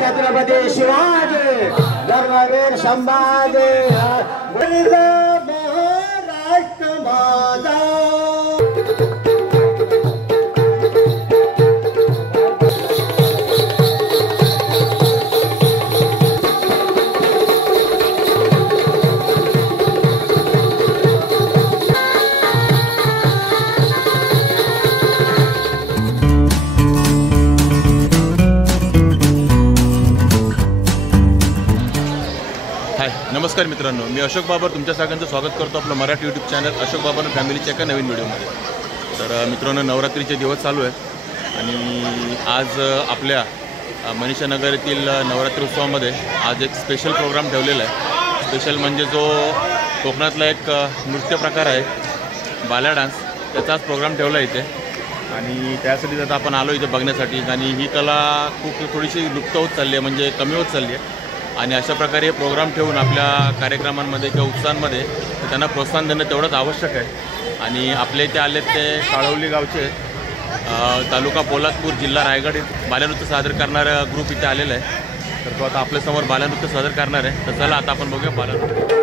छत्रपती शिवाजी धर्मवीर संभाजी महाराष्ट्र माझा। नमस्कार मित्रांनो, मी अशोक बाबर तुमच्या सगळ्यांचं स्वागत करतो आपलं मराठी यूट्यूब चॅनल अशोक बाबर फॅमिलीच्या एका नवीन व्हिडिओमध्ये। तर मित्रांनो, नवरात्रीचे दिवस चालू आहेत आणि आज आपल्या मनीषा नगर येथील नवरात्री उत्सवामध्ये आज एक स्पेशल प्रोग्राम ठेवलेला आहे। स्पेशल म्हणजे जो कोकणातला एक नृत्य प्रकार आहे बाला डान्स, त्याचाच प्रोग्राम ठेवला आहे इथे आणि त्यासाठी आता आपण आलो इथे बघण्यासाठी। आणि ही कला खूप थोडीशी लुप्त होत चालली आहे, म्हणजे कमी होत चालली आहे आणि अशा प्रकारे हे प्रोग्राम ठेवून आपल्या कार्यक्रमांमध्ये किंवा उत्सवांमध्ये त्यांना प्रोत्साहन देणं तेवढंच आवश्यक आहे। आणि आपले इथे आले ते काळवली गावचे तालुका पोलादपूर जिल्हा रायगड बालनृत्य सादर करणारा ग्रुप इथे आलेला आहे। तर तो आता आपल्यासमोर बालनृत्य सादर करणार आहे। तर चला आता आपण बघूया बालनृत्य।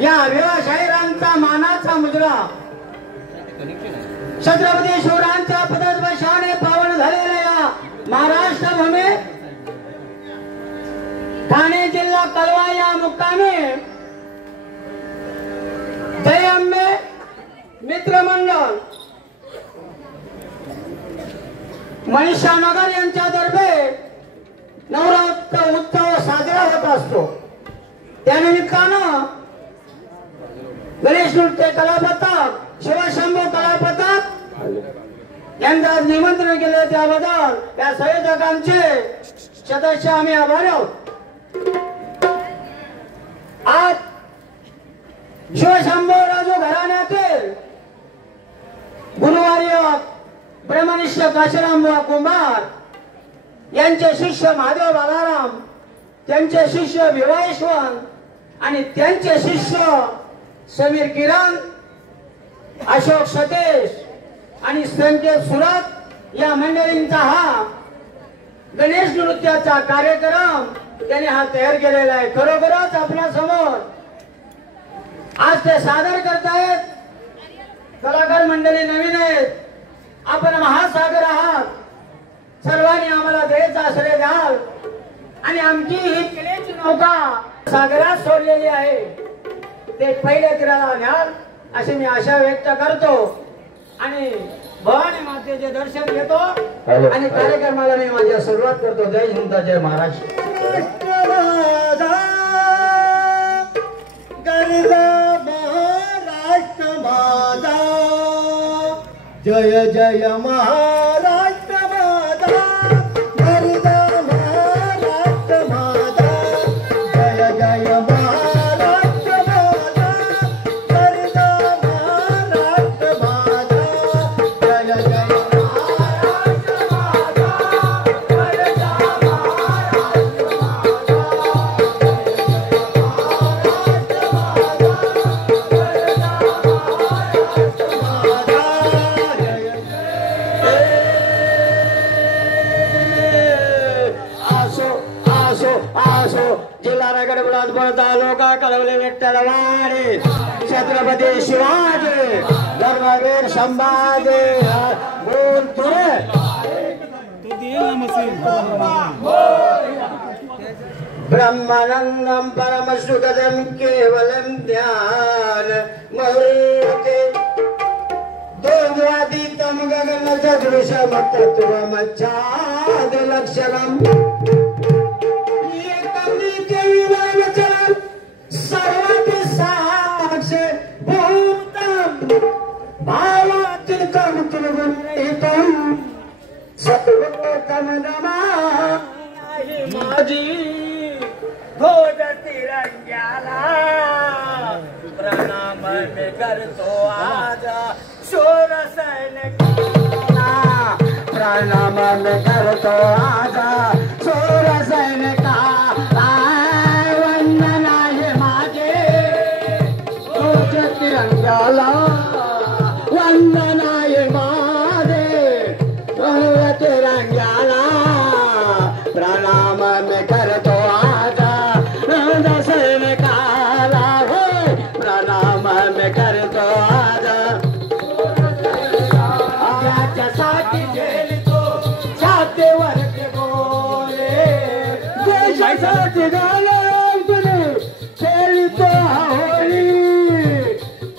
या व्यवसायिकांचा मानाचा मुद्रा छत्रपती शिवरायांच्या पदस्पर्शाने पावन झालेल्या या महाराष्ट्र भूमीत ठाणे जिल्हा कळवा या मुक्कामी जय अंबे मित्रमंडळ मनीषानगर यांच्यातर्फे नवरात्र उत्सव साजरा होत असतो. त्यानिमित्तानं गणेश नृत्य कला पथक शिवशंभू कला पथक यांना निमंत्रण केले त्याबद्दल त्या संयोजकांचे सदस्य आम्ही आभारी आहोत. आज शिवशंभू राजू घराण्यातील गुरुवार्य ब्रह्मनिष्ठ काशीराम बुवा कुंभार यांचे शिष्य महादेव बालाराम, त्यांचे शिष्य विवाहेश्वर आणि त्यांचे शिष्य समीर किरण, अशोक सतेश आणि संकेत सुरत या मंडळींचा हा गणेश नृत्याचा कार्यक्रम त्यांनी हा तयार केलेला आहे. खरोखरच आपल्या समोर आज ते सादर करतायत. कलाकार मंडळी नवीन आहेत, आपण महासागर आहात, सर्वांनी आम्हाला द्यायचा आश्रय द्याल आणि आमची ही कलेची नौका सागरात सोडलेली आहे ते पहिल्या तीराला न्याल अशी मी आशा व्यक्त करतो आणि भवानी मातेचे दर्शन घेतो आणि कार्यक्रमाला मी माझ्या सुरुवात करतो. जय हिंद, जय महाराष्ट्र. महाराष्ट्र माझा जय जय महाराष्ट्र माझा, गरजा महाराष्ट्र माझा जय जय महाराष्ट्र माझा, गरजा महाराष्ट्र माझा जय जय महाराष्ट्र माझा, गरजा महाराष्ट्र तालुका कळवले विठ्ठल वाडे छत्रपती शिवाजी धर्मवीर संभाजी बोल तुरे ब्रह्मानंदम परम सुखदम केवलम ध्यान मूर्ति द्वैवादितम गगन सदृशम तत्वमच्छाद लक्षणम सर्वाति साक्ष भूतम भावातील कमतुल गुणितम सत्वतम नमामि माझी ध्वज तिरंग्याला प्रणाम मी करतो आज शूर सैनिकाला, प्रणाम मी करतो आज शूर सैनिकाला, वंदन आहे माझे ध्वज तिरंग्याला, वंदन आहे माझे ध्वज तिरंग्याला, प्रणाम मी करतो आज ध्वज सैनिकाला, प्रणाम मी करतो आज याच्यासाठी झेलतो छातीवर ते गोळे, देशासाठी घालून तुने खेळतो होळी,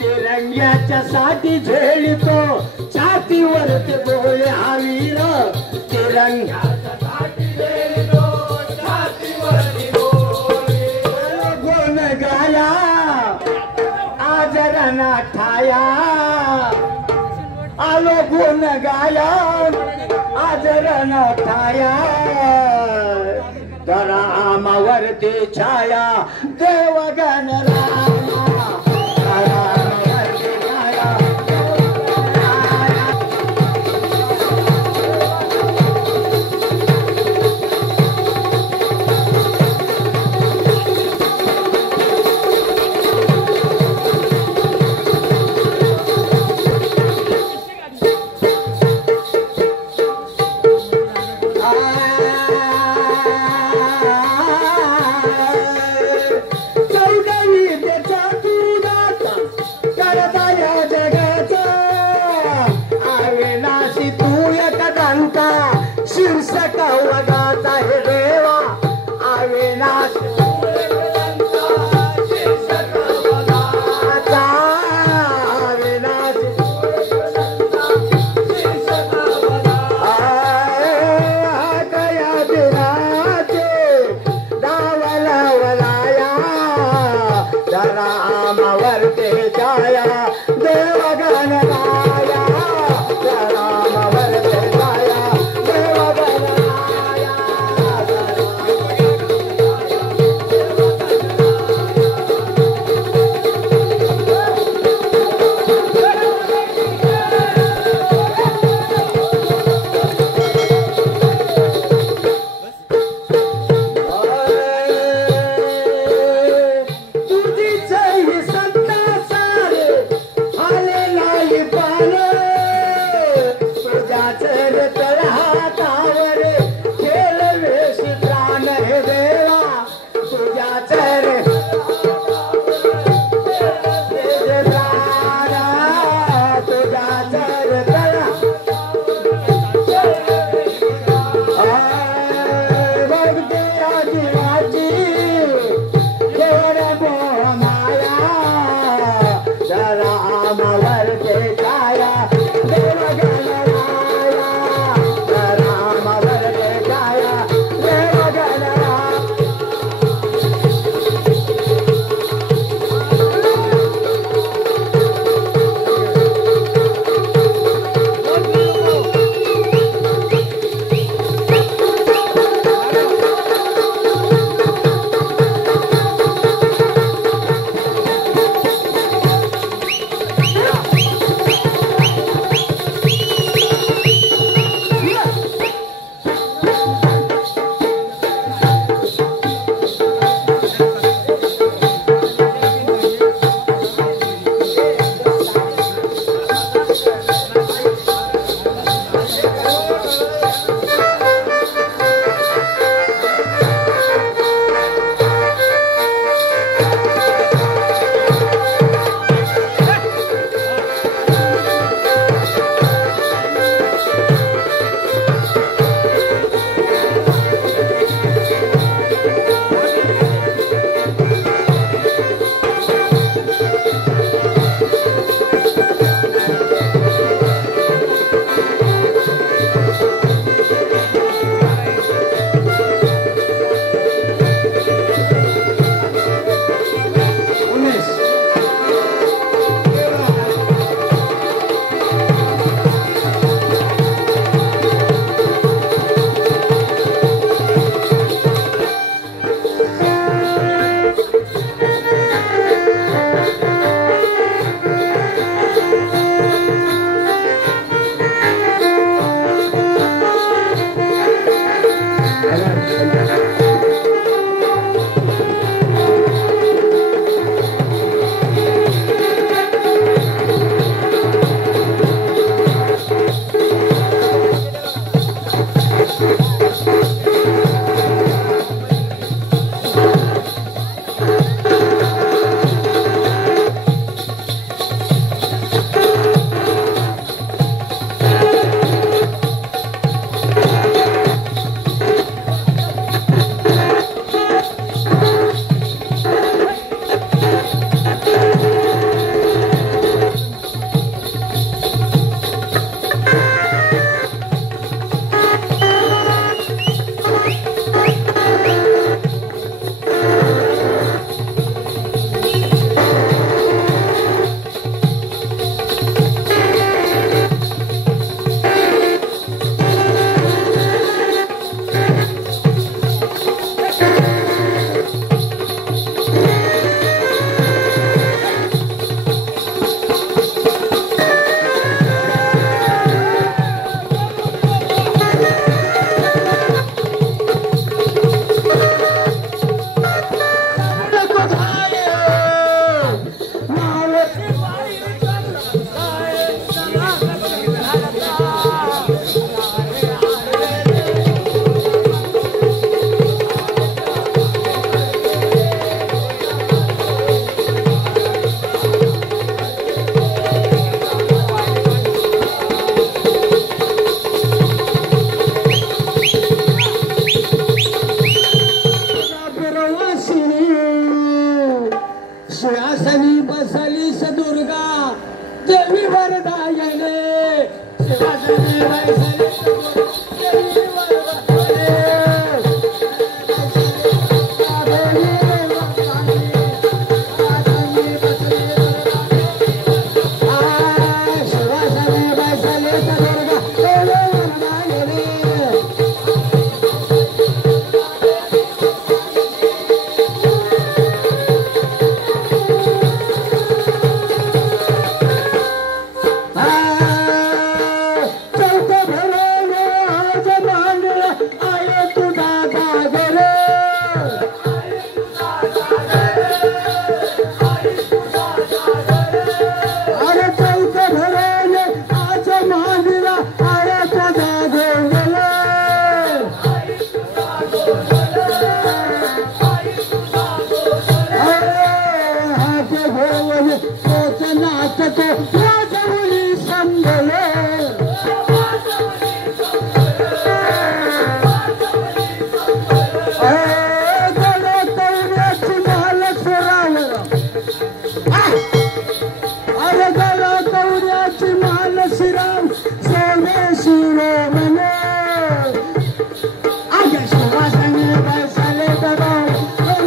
तिरंग्याच्यासाठी झेलतो छातीवर ते गोळे, हा वीर तिरंग्याच्यासाठी झेलतो छातीवर ते गोळे, गुण गाया आज रणठाया, आलो गुण गाया आज रणठाया, रामावरती छाया देवगण रामा, रामावरती छाया चौदवी बसली दुर्गा देवी वरदायिनी शिवासनी बसली देवी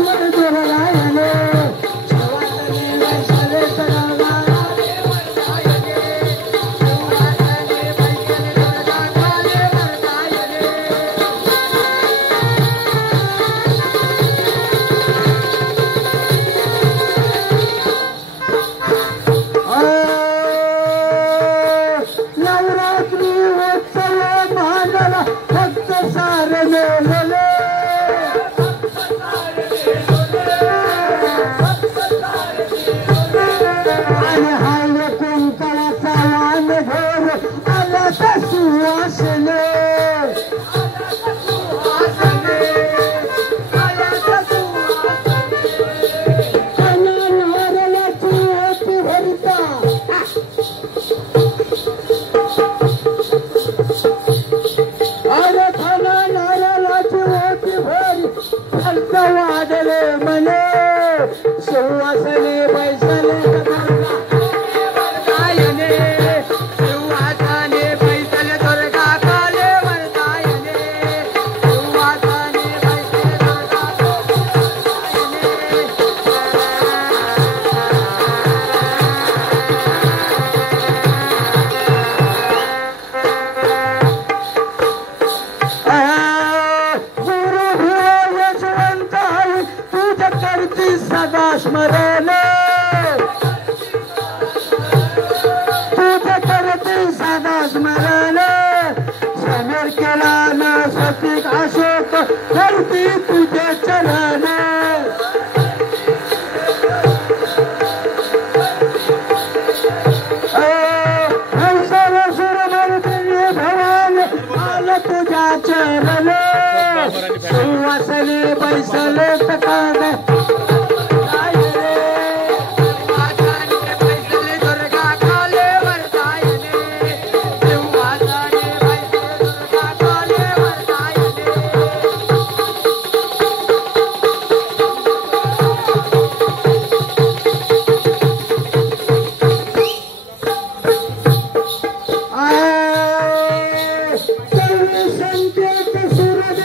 वरदायिनी संकेत सूरज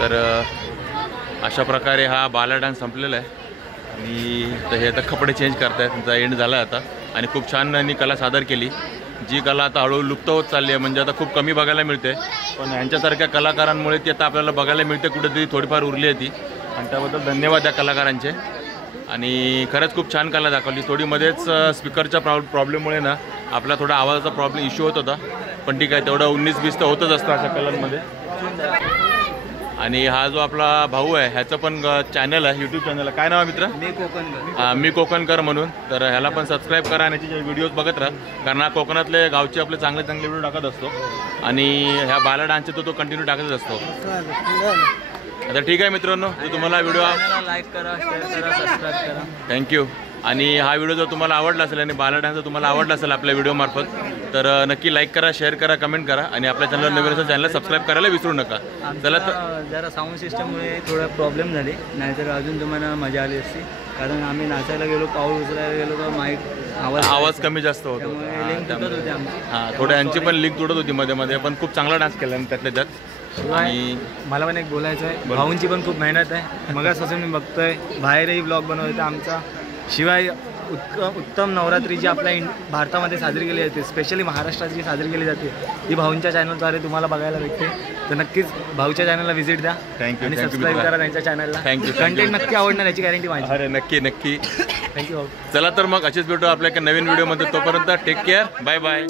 तर अशा प्रकारे हा बाला डान्स संपलेला आहे आणि तर हे आता कपडे चेंज करतायत, त्यांचा एंड झाला आहे आता. आणि खूप छान यांनी कला सादर केली, जी कला आता हळूहळू लुप्त होत चालली आहे. म्हणजे आता खूप कमी बघायला मिळते, पण यांच्यासारख्या कलाकारांमुळे ती आता आपल्याला बघायला मिळते, कुठेतरी थोडीफार उरली आहे ती. आणि त्याबद्दल धन्यवाद या कलाकारांचे. आणि खरंच खूप छान कला दाखवली. थोडी मध्येच स्पीकरच्या प्रॉब्लेममुळे ना आपला थोडा आवाजाचा इश्यू होत होता, पण ठीक आहे, तेवढं 19-20 तर होतच असतं अशा कलांमध्ये. आणि हा जो आपला भाऊ आहे ह्याचं पण चॅनल आहे, यूट्यूब चॅनल आहे. काय नाव आहे मित्र? मी कोकणकर म्हणून. तर ह्याला पण सबस्क्राईब करा आणि त्याचे व्हिडिओज बघत राहा, कारण हा कोकणातले गावचे आपले चांगले चांगले व्हिडिओ टाकत असतो. आणि ह्या बाला डान्सचे तो कंटिन्यू टाकतच असतो. आता ठीक आहे मित्रांनो, तर तुम्हाला व्हिडिओ लाईक करा, शेअर करा, सबस्क्राईब करा. थँक्यू. आणि हा व्हिडिओ जर तुम्हाला आवडला असेल आणि बाला डान्स जर तुम्हाला आवडला असेल आपल्या व्हिडिओमार्फत, तर नक्की लाईक करा, शेअर करा, कमेंट करा. आणि आपल्या चॅनल नवीन असेल चॅनलला सबस्क्राईब करायला विसरू नका. चला तर जरा साऊंड सिस्टममुळे थोडा प्रॉब्लेम झाले, नाहीतर अजून तुम्हाला मजा आली असती. कारण आम्ही नाचायला गेलो, पाऊल उचलायला गेलो तर माईक आवाज कमी जास्त होतो. हां, थोड्या यांची पण लिंक तुटत होती मध्ये मध्ये, पण खूप चांगला डान्स केला त्यातल्या त्यात. आणि मला पण एक बोलायचं आहे, भाऊंची पण खूप मेहनत आहे. मगापासून मी बघतोय, बाहेरही ब्लॉग बनवतो आमचा. शिवाय उत्तम नवरात्री जी आपल्या भारतामध्ये साजरी केली जाते, स्पेशली महाराष्ट्रात जी साजरी केली जाते, ती भाऊंच्या चॅनलद्वारे तुम्हाला बघायला भेटते. तर नक्कीच भाऊच्या चॅनलला व्हिजिट द्या. थँक्यू. आणि सबस्क्राईब करा त्यांच्या चॅनलला. थँक्यू. कंटेंट नक्की आवडणार याची गॅरंटी माझी. अरे नक्की नक्की. थँक्यू भाऊ. चला तर मग असेच भेटू आपल्या एका नवीन व्हिडिओमध्ये. तोपर्यंत टेक केअर. Bye bye.